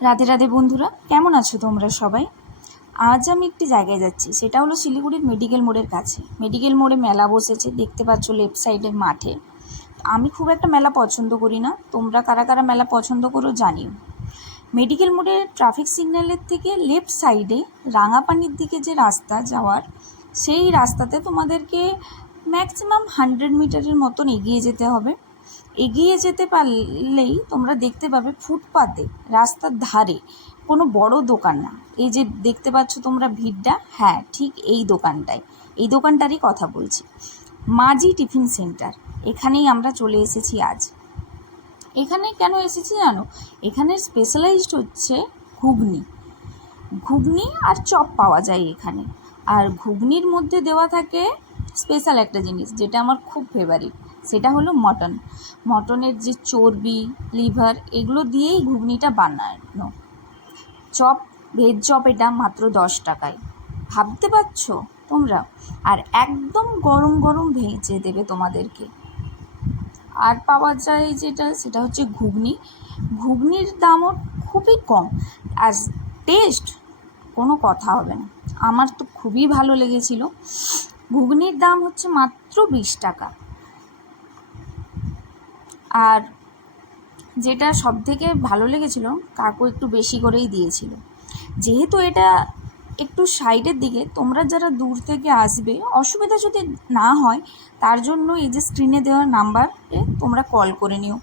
রাধে রাধে বন্ধুরা, কেমন আছো তোমরা সবাই? আজ আমি একটি জায়গায় যাচ্ছি, সেটা হলো শিলিগুড়ির মেডিকেল মোড়ের কাছে। মেডিকেল মোড়ে মেলা বসেছে, দেখতে পাচ্ছ লেফট সাইডের মাঠে। আমি খুব একটা মেলা পছন্দ করি না, তোমরা কারা কারা মেলা পছন্দ করো জানিও। মেডিকেল মোড়ের ট্রাফিক সিগন্যালের থেকে লেফট সাইডে রাঙাপানির দিকে যে রাস্তা যাওয়ার, সেই রাস্তাতে তোমাদেরকে ম্যাক্সিমাম 100 মিটারের মতন এগিয়ে যেতে হবে। এগিয়ে যেতে পারলেই তোমরা দেখতে পাবে ফুটপাতে রাস্তার ধারে কোনো বড় দোকান না। এই যে দেখতে পাচ্ছ তোমরা ভিড়টা, হ্যাঁ ঠিক এই দোকানটাই, এই দোকানটারই কথা বলছি, মাঝি টিফিন সেন্টার। এখানেই আমরা চলে এসেছি আজ। এখানে কেন এসেছি জানো? এখানের স্পেশালাইজড হচ্ছে ঘুগনি। ঘুগনি আর চপ পাওয়া যায় এখানে। আর ঘুগনির মধ্যে দেওয়া থাকে স্পেশাল একটা জিনিস, যেটা আমার খুব ফেভারিট, সেটা হলো মটন। মটনের যে চর্বি, লিভার, এগুলো দিয়েই ঘুগনিটা বানানো। চপ, ভেজ চপ, এটা মাত্র 10 টাকায়, ভাবতে পারছো তোমরা? আর একদম গরম গরম ভেজে দেবে তোমাদেরকে। আর পাওয়া যায় যেটা, সেটা হচ্ছে ঘুগনি। ঘুগনির দামও খুবই কম, আর টেস্ট কোনো কথা হবে না। আমার তো খুবই ভালো লেগেছিল। ঘুগনির দাম হচ্ছে মাত্র 20 টাকা। আর যেটা সব থেকে ভালো লেগেছিল, কাকু একটু বেশি করেই দিয়েছিল। যেহেতু এটা একটু সাইডের দিকে, তোমরা যারা দূর থেকে আসবে, অসুবিধা যদি না হয় তার জন্য এই যে স্ক্রিনে দেওয়া নাম্বারে তোমরা কল করে নিও।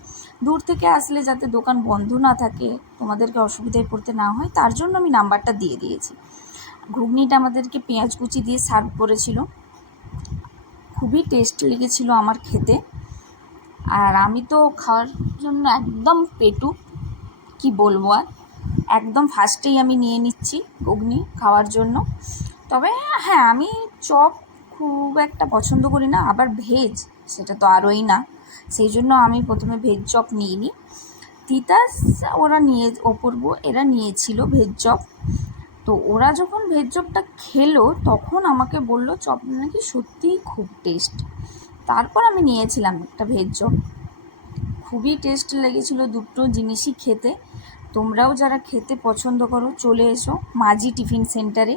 দূর থেকে আসলে যাতে দোকান বন্ধ না থাকে, তোমাদেরকে অসুবিধায় পড়তে না হয়, তার জন্য আমি নাম্বারটা দিয়ে দিয়েছি। ঘুগনিটা আমাদেরকে পেঁয়াজ কুচি দিয়ে সার্ভ করেছিল, খুবই টেস্ট লেগেছিল আমার খেতে। আর আমি তো খাওয়ার জন্য একদম পেটু, কি বলবো আর, একদম ফার্স্টেই আমি নিয়ে নিচ্ছি ঘুগনি খাওয়ার জন্য। তবে হ্যাঁ, আমি চপ খুব একটা পছন্দ করি না, আবার ভেজ সেটা তো আরোই না, সেই জন্য আমি প্রথমে ভেজ চপ নিইনি। তিতাস ওরা অপূর্ব এরা নিয়েছিল ভেজ চপ। তো ওরা যখন ভেজ চপটা খেলো, তখন আমাকে বললো চপ নাকি সত্যিই খুব টেস্ট। তারপর আমি নিয়েছিলাম একটা ভেজ চপ, খুবই টেস্ট লেগেছিলো দুটো জিনিসই খেতে। তোমরাও যারা খেতে পছন্দ করো, চলে এসো মাঝি টিফিন সেন্টারে।